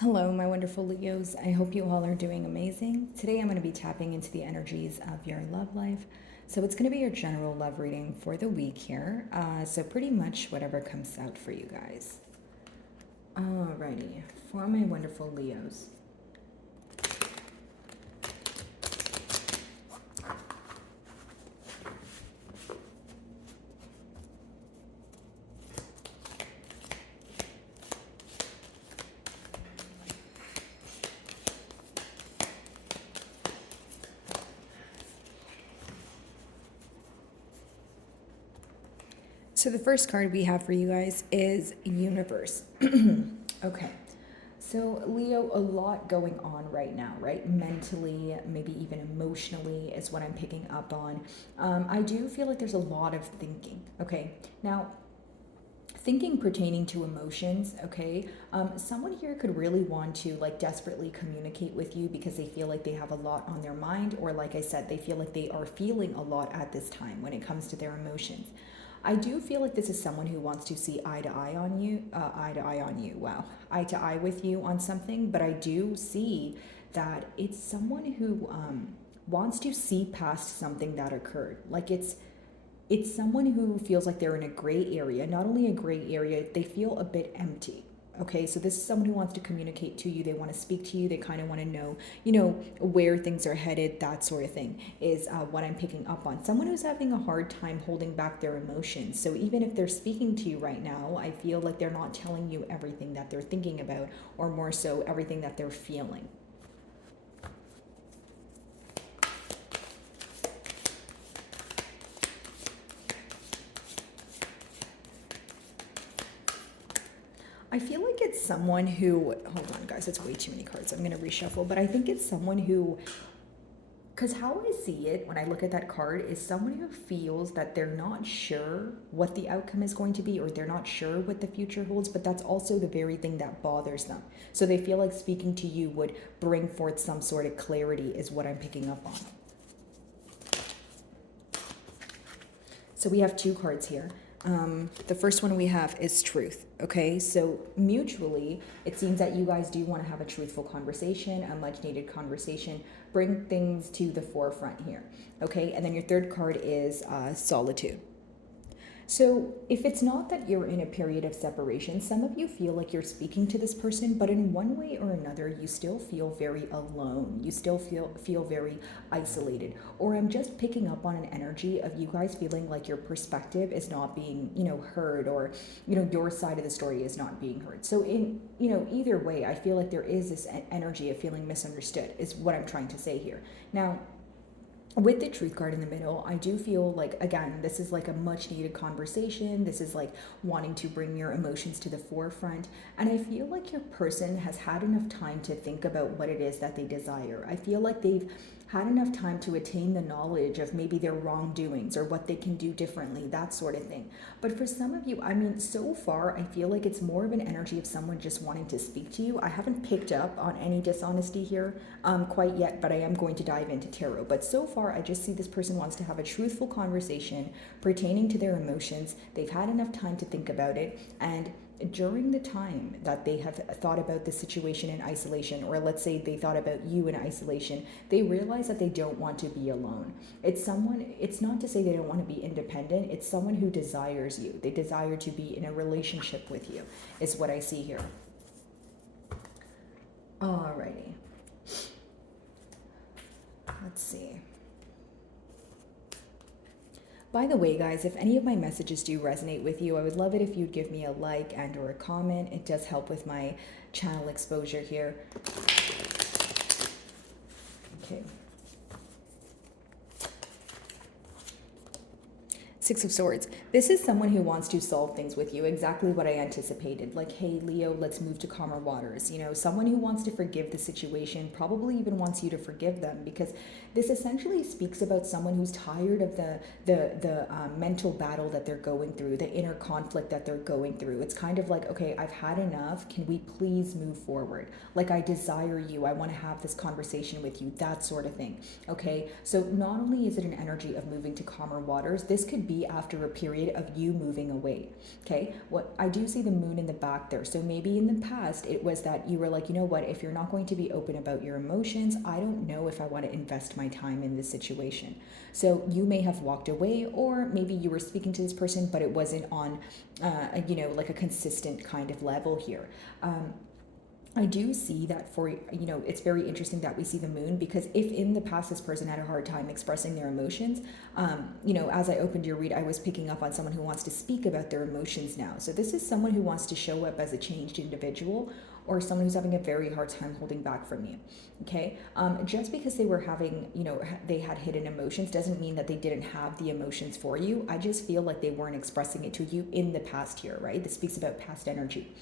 Hello, my wonderful Leos. I hope you all are doing amazing. Today I'm going to be tapping into the energies of your love life. So it's going to be your general love reading for the week here. So pretty much whatever comes out for you guys. Alrighty, for my wonderful Leos. So the first card we have for you guys is Universe. Okay. So Leo, a lot going on right now, right? Mentally, maybe even emotionally is what I'm picking up on. I do feel like there's a lot of thinking. Okay. Now, thinking pertaining to emotions, okay, someone here could really want to like desperately communicate with you because they feel like they have a lot on their mind, or like I said, they feel like they are feeling a lot at this time when it comes to their emotions. I do feel like this is someone who wants to see eye to eye on you, wow, eye to eye with you on something, but I do see that it's someone who wants to see past something that occurred. Like it's someone who feels like they're in a gray area. Not only a gray area, they feel a bit empty. Okay, so this is someone who wants to communicate to you. They want to speak to you. They kind of want to know, where things are headed. That sort of thing is what I'm picking up on. Someone who's having a hard time holding back their emotions. So even if they're speaking to you right now, I feel like they're not telling you everything that they're thinking about, or more so, everything that they're feeling. I feel like it's someone who, hold on guys, it's way too many cards. I'm going to reshuffle, but I think it's someone who, because how I see it when I look at that card is someone who feels that they're not sure what the outcome is going to be, or they're not sure what the future holds, but that's also the very thing that bothers them. So they feel like speaking to you would bring forth some sort of clarity is what I'm picking up on. So we have two cards here. The first one we have is truth. Okay, so mutually, it seems that you guys do want to have a truthful conversation, a much needed conversation, bring things to the forefront here. Okay, and then your third card is solitude. So, if it's not that you're in a period of separation, some of you feel like you're speaking to this person, but in one way or another, you still feel very alone. You still feel very isolated. Or I'm just picking up on an energy of you guys feeling like your perspective is not being, heard, or, your side of the story is not being heard. So in, either way, I feel like there is this energy of feeling misunderstood is what I'm trying to say here. Now, with the truth card in the middle, I do feel like, again, this is like a much needed conversation. This is like wanting to bring your emotions to the forefront. And I feel like your person has had enough time to think about what it is that they desire. I feel like they've had enough time to attain the knowledge of maybe their wrongdoings or what they can do differently, that sort of thing. But for some of you, I mean, so far, I feel like it's more of an energy of someone just wanting to speak to you. I haven't picked up on any dishonesty here quite yet, but I am going to dive into tarot. But so far, I just see this person wants to have a truthful conversation pertaining to their emotions. They've had enough time to think about it, and during the time that they have thought about the situation in isolation, or let's say they thought about you in isolation, they realize that they don't want to be alone. It's not to say they don't want to be independent, it's someone who desires you. They desire to be in a relationship with you, is what I see here. Alrighty. Let's see. By the way, guys, if any of my messages do resonate with you, I would love it if you'd give me a like and or a comment. It does help with my channel exposure here. Okay. Six of Swords. This is someone who wants to solve things with you, exactly what I anticipated. Like, hey, Leo, let's move to calmer waters. Someone who wants to forgive the situation, probably even wants you to forgive them, because this essentially speaks about someone who's tired of the mental battle that they're going through, the inner conflict that they're going through. It's kind of like, okay, I've had enough. Can we please move forward? Like, I desire you. I want to have this conversation with you, that sort of thing. Okay, so not only is it an energy of moving to calmer waters, this could be be after a period of you moving away. Okay, what I do see the moon in the back there. So maybe in the past it was that you were like, you know what, if you're not going to be open about your emotions, I don't know if I want to invest my time in this situation. So you may have walked away, or maybe you were speaking to this person, but it wasn't on, like a consistent kind of level here. I do see that it's very interesting that we see the moon, because if in the past this person had a hard time expressing their emotions, as I opened your read, I was picking up on someone who wants to speak about their emotions now. So this is someone who wants to show up as a changed individual, or someone who's having a very hard time holding back from you. Okay. Just because they were having, they had hidden emotions doesn't mean that they didn't have the emotions for you. I just feel like they weren't expressing it to you in the past here, right? This speaks about past energy.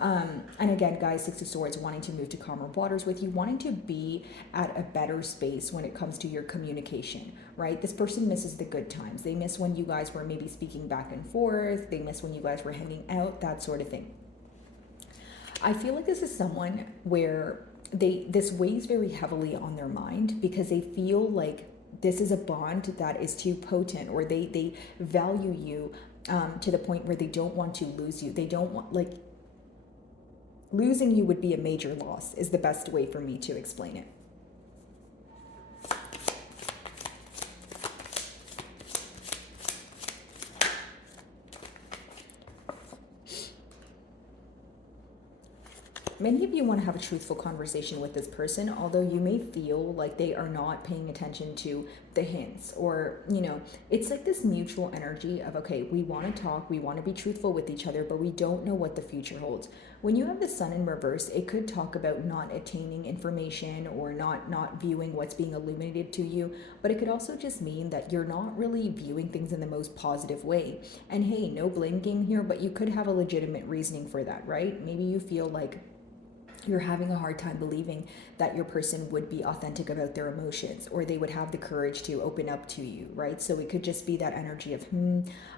And again, guys, Six of Swords, wanting to move to calmer waters with you, wanting to be at a better space when it comes to your communication, right? This person misses the good times. They miss when you guys were maybe speaking back and forth. They miss when you guys were hanging out, that sort of thing. I feel like this is someone where this weighs very heavily on their mind, because they feel like this is a bond that is too potent, or they value you to the point where they don't want to lose you. They don't want, losing you would be a major loss, is the best way for me to explain it. Many of you want to have a truthful conversation with this person, although you may feel like they are not paying attention to the hints, or, it's like this mutual energy of, okay, we want to talk, we want to be truthful with each other, but we don't know what the future holds. When you have the sun in reverse, it could talk about not attaining information, or not viewing what's being illuminated to you, but it could also just mean that you're not really viewing things in the most positive way. And hey, no blame game here, but you could have a legitimate reasoning for that, right? Maybe you feel like you're having a hard time believing that your person would be authentic about their emotions, or they would have the courage to open up to you, right? So it could just be that energy of,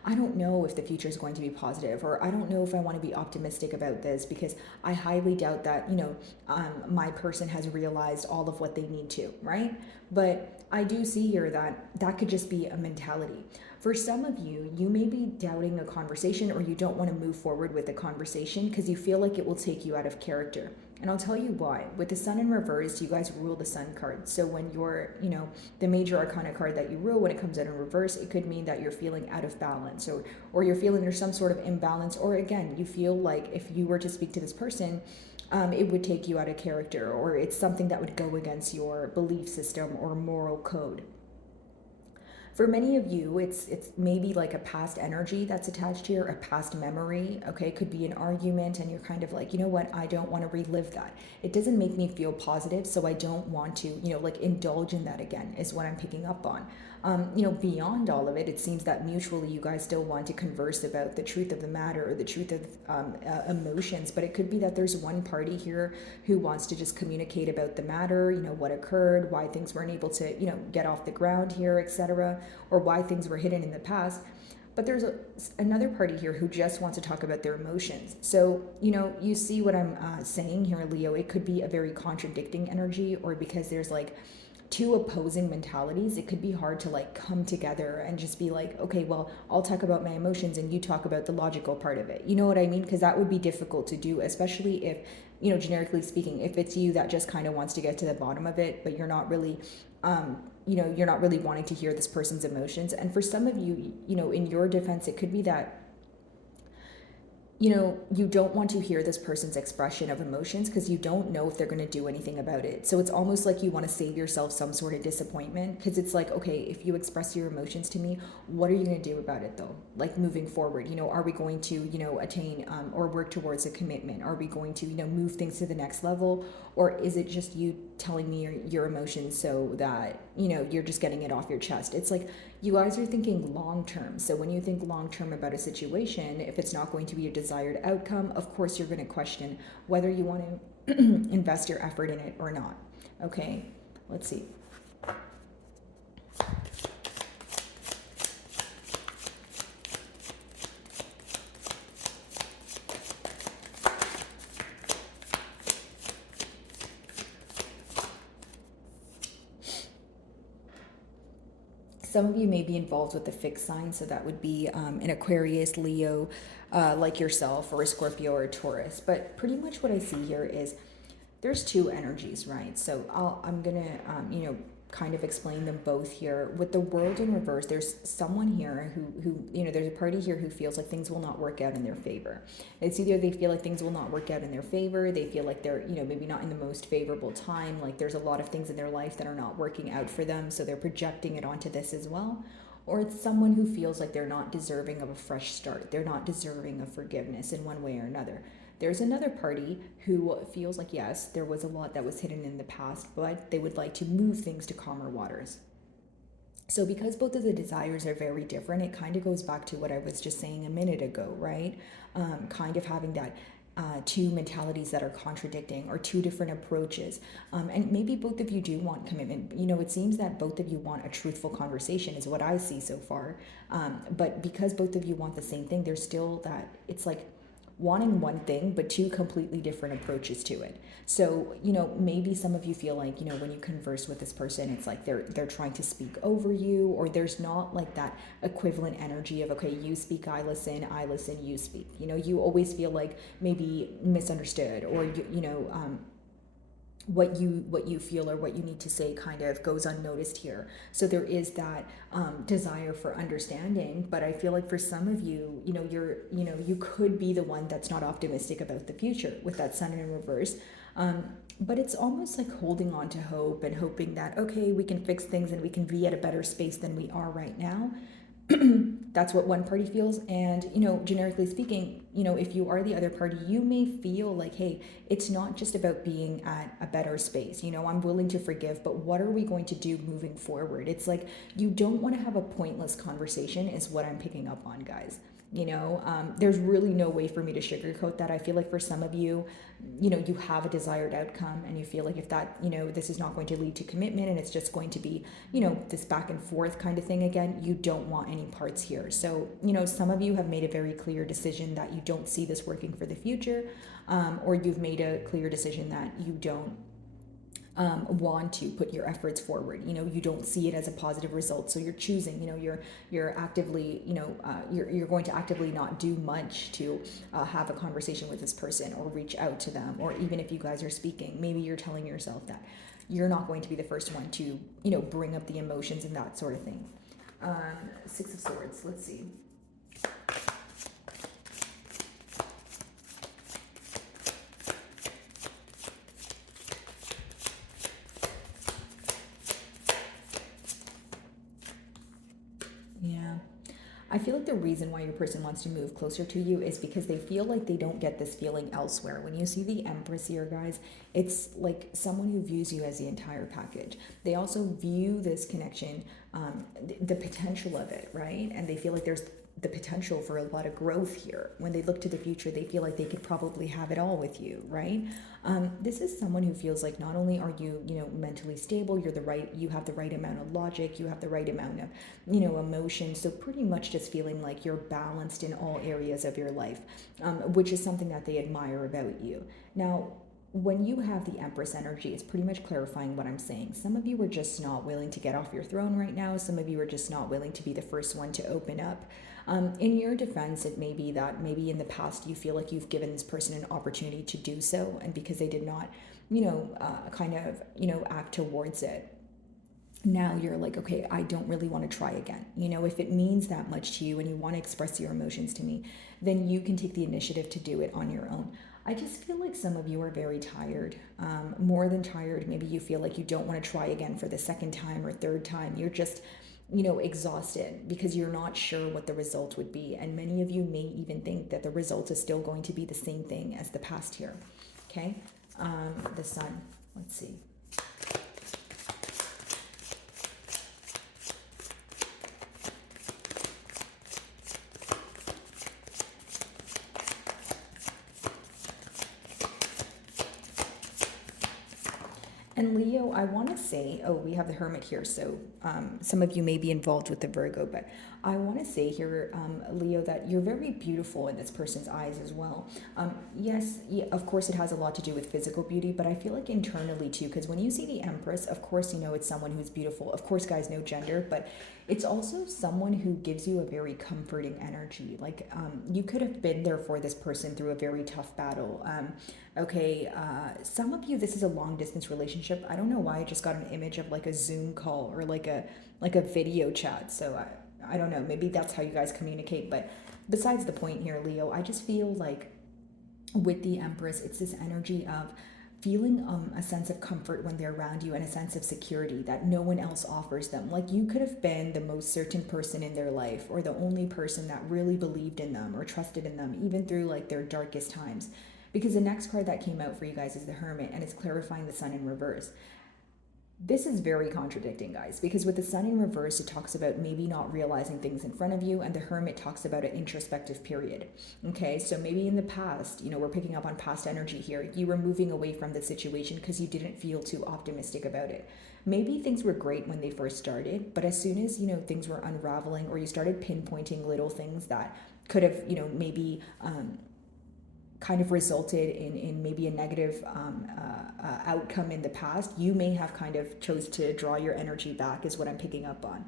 I don't know if the future is going to be positive, or I don't know if I want to be optimistic about this, because I highly doubt that, my person has realized all of what they need to, right? But I do see here that could just be a mentality. For some of you, you may be doubting a conversation, or you don't want to move forward with a conversation because you feel like it will take you out of character. And I'll tell you why. With the sun in reverse, you guys rule the sun card. So when you're, the major arcana card that you rule, when it comes out in reverse, it could mean that you're feeling out of balance, or you're feeling there's some sort of imbalance, or again, you feel like if you were to speak to this person, it would take you out of character, or it's something that would go against your belief system or moral code. For many of you, it's maybe like a past energy that's attached here, a past memory, okay? It could be an argument, and you're kind of like, you know what, I don't want to relive that. It doesn't make me feel positive, so I don't want to, indulge in that again, is what I'm picking up on. Beyond all of it, it seems that mutually you guys still want to converse about the truth of the matter, or the truth of emotions, but it could be that there's one party here who wants to just communicate about the matter, what occurred, why things weren't able to, get off the ground here, etc., or why things were hidden in the past. But there's another party here who just wants to talk about their emotions. So, you see what I'm saying here, Leo. It could be a very contradicting energy, or because there's two opposing mentalities, it could be hard to come together and just be like, okay, well, I'll talk about my emotions and you talk about the logical part of it. You know what I mean? Because that would be difficult to do, especially if, generically speaking, if it's you that just kind of wants to get to the bottom of it, but you're not really, you're not really wanting to hear this person's emotions. And for some of you, in your defense, it could be that you don't want to hear this person's expression of emotions because you don't know if they're going to do anything about it. So it's almost like you want to save yourself some sort of disappointment, because it's like, okay, if you express your emotions to me, what are you going to do about it though? Moving forward, are we going to, attain or work towards a commitment? Are we going to, move things to the next level? Or is it just you telling me your emotions so that, you're just getting it off your chest? It's like you guys are thinking long term. So when you think long term about a situation, if it's not going to be a desired outcome, of course you're going to question whether you want to invest your effort in it or not. Okay, let's see. some of you may be involved with the fixed sign, so that would be an Aquarius, Leo, like yourself, or a Scorpio or a Taurus. But pretty much what I see here is there's two energies, right? So I'm gonna, kind of explain them both here. With the world in reverse, there's someone here who there's a party here who feels like things will not work out in their favor. It's either they feel like things will not work out in their favor, they feel like they're, maybe not in the most favorable time, like there's a lot of things in their life that are not working out for them, so they're projecting it onto this as well. Or it's someone who feels like they're not deserving of a fresh start. They're not deserving of forgiveness in one way or another. There's another party who feels like, yes, there was a lot that was hidden in the past, but they would like to move things to calmer waters. So because both of the desires are very different, it kind of goes back to what I was just saying a minute ago, right? Kind of having that two mentalities that are contradicting, or two different approaches. And maybe both of you do want commitment. It seems that both of you want a truthful conversation is what I see so far. But because both of you want the same thing, there's still that, it's like wanting one thing, but two completely different approaches to it. So, maybe some of you feel like, when you converse with this person, it's like they're trying to speak over you, or there's not like that equivalent energy of, okay, you speak, I listen, you speak. You always feel like maybe misunderstood, or, what you feel or what you need to say kind of goes unnoticed here. So there is that desire for understanding, but I feel like for some of you, you could be the one that's not optimistic about the future with that sun in reverse. But it's almost like holding on to hope and hoping that, okay, we can fix things and we can be at a better space than we are right now. That's what one party feels. And, generically speaking, if you are the other party, you may feel like, hey, it's not just about being at a better space. I'm willing to forgive, but what are we going to do moving forward? It's like you don't want to have a pointless conversation is what I'm picking up on, guys. There's really no way for me to sugarcoat that. I feel like for some of you, you have a desired outcome and you feel like if that, this is not going to lead to commitment and it's just going to be, this back and forth kind of thing again, you don't want any parts here. So, some of you have made a very clear decision that you don't see this working for the future, or you've made a clear decision that you don't want to put your efforts forward. You don't see it as a positive result, so you're choosing. You're actively, you're going to actively not do much to have a conversation with this person or reach out to them. Or even if you guys are speaking, maybe you're telling yourself that you're not going to be the first one to, bring up the emotions and that sort of thing. Six of Swords. Let's see. Yeah. I feel like the reason why your person wants to move closer to you is because they feel like they don't get this feeling elsewhere. When you see the Empress here, guys, it's like someone who views you as the entire package. They also view this connection, the potential of it, right? And they feel like there's the potential for a lot of growth here. When they look to the future, they feel like they could probably have it all with you, right? This is someone who feels like not only are you, mentally stable, you have the right amount of logic, you have the right amount of, emotion. So pretty much just feeling like you're balanced in all areas of your life, which is something that they admire about you. Now, when you have the Empress energy, it's pretty much clarifying what I'm saying. Some of you are just not willing to get off your throne right now. Some of you are just not willing to be the first one to open up. In your defense, it may be that maybe in the past you feel like you've given this person an opportunity to do so, and because they did not, act towards it, now you're like, okay, I don't really want to try again. If it means that much to you and you want to express your emotions to me, then you can take the initiative to do it on your own. I just feel like some of you are very tired, more than tired. Maybe you feel like you don't want to try again for the second time or third time. You're just, exhausted because you're not sure what the result would be. And many of you may even think that the result is still going to be the same thing as the past here. Okay. The Sun, let's see. And Leo, I want to say, oh, we have the Hermit here, so some of you may be involved with the Virgo, but I want to say here, Leo, that you're very beautiful in this person's eyes as well. Yes, yeah, of course, it has a lot to do with physical beauty, but I feel like internally too, because when you see the Empress, of course, you know it's someone who's beautiful. Of course, guys, no gender, but it's also someone who gives you a very comforting energy. Like you could have been there for this person through a very tough battle. Okay, some of you, this is a long distance relationship. I don't know why I just got an image of like a Zoom call or like a video chat. So I don't know, maybe that's how you guys communicate. But besides the point here, Leo, I just feel like with the Empress, it's this energy of feeling a sense of comfort when they're around you and a sense of security that no one else offers them. Like you could have been the most certain person in their life or the only person that really believed in them or trusted in them, even through like their darkest times. Because the next card that came out for you guys is the Hermit, and it's clarifying the Sun in reverse. This is very contradicting, guys, because with the Sun in reverse, it talks about maybe not realizing things in front of you, and the Hermit talks about an introspective period. Okay, so maybe in the past, you know, we're picking up on past energy here. You were moving away from the situation because you didn't feel too optimistic about it. Maybe things were great when they first started, but as soon as, you know, things were unraveling or you started pinpointing little things that could have, you know, maybe kind of resulted in maybe a negative outcome in the past, you may have kind of chose to draw your energy back, is what I'm picking up on.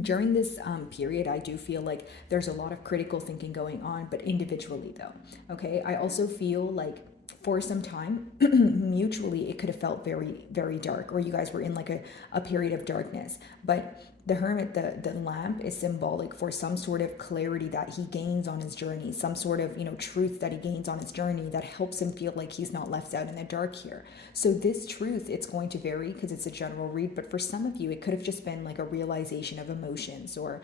During this period, I do feel like there's a lot of critical thinking going on, but individually though. Okay, I also feel like for some time, mutually, it could have felt very, very dark, or you guys were in like a period of darkness. But the Hermit, the lamp, is symbolic for some sort of clarity that he gains on his journey, some sort of, you know, truth that he gains on his journey that helps him feel like he's not left out in the dark here. So this truth, it's going to vary because it's a general read, but for some of you, it could have just been like a realization of emotions, or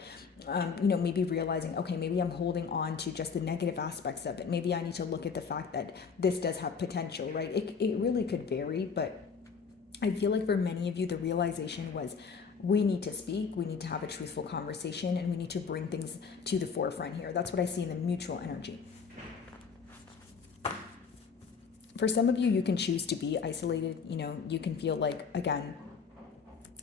you know, maybe realizing, okay, maybe I'm holding on to just the negative aspects of it. Maybe I need to look at the fact that this does have potential, right? It really could vary, but I feel like for many of you, the realization was, we need to speak, we need to have a truthful conversation, and we need to bring things to the forefront here. That's what I see in the mutual energy. For some of you, you can choose to be isolated. You know, you can feel like, again,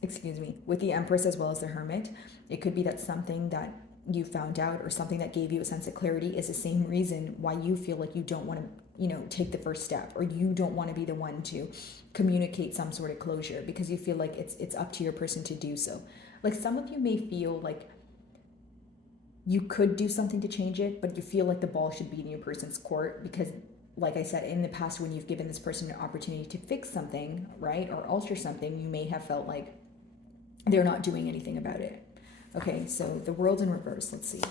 excuse me, with the Empress as well as the Hermit, it could be that something that you found out or something that gave you a sense of clarity is the same reason why you feel like you don't want to, you know, take the first step, or you don't want to be the one to communicate some sort of closure because you feel like it's up to your person to do so. Like some of you may feel like you could do something to change it, but you feel like the ball should be in your person's court because, like I said, in the past, when you've given this person an opportunity to fix something, right, or alter something, you may have felt like they're not doing anything about it. Okay, so the World in reverse, let's see.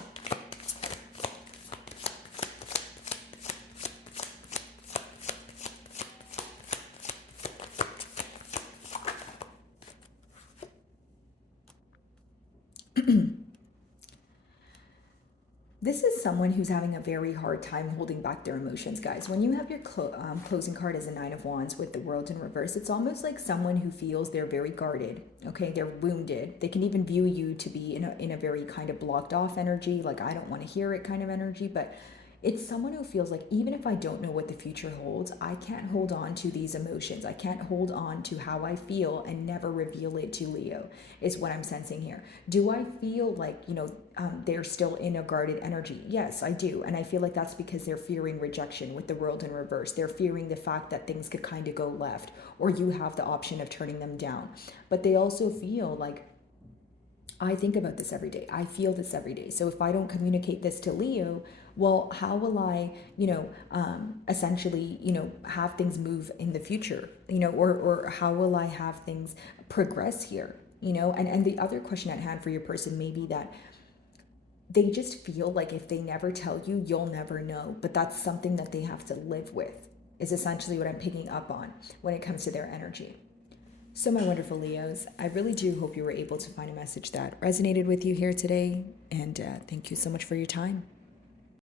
This is someone who's having a very hard time holding back their emotions, guys. When you have your closing card as a Nine of Wands with the World in reverse, it's almost like someone who feels they're very guarded, okay? They're wounded. They can even view you to be in a very kind of blocked off energy, like I don't want to hear it kind of energy, but it's someone who feels like even if I don't know what the future holds, I can't hold on to these emotions. I can't hold on to how I feel and never reveal it to Leo, is what I'm sensing here. Do I feel like, you know, they're still in a guarded energy? Yes, I do. And I feel like that's because they're fearing rejection with the World in reverse. They're fearing the fact that things could kind of go left, or you have the option of turning them down. But they also feel like, I think about this every day. I feel this every day. So if I don't communicate this to Leo, well, how will I, you know, essentially, you know, have things move in the future, you know, or how will I have things progress here, you know? And the other question at hand for your person may be that they just feel like if they never tell you, you'll never know. But that's something that they have to live with, is essentially what I'm picking up on when it comes to their energy. So my wonderful Leos, I really do hope you were able to find a message that resonated with you here today. And thank you so much for your time.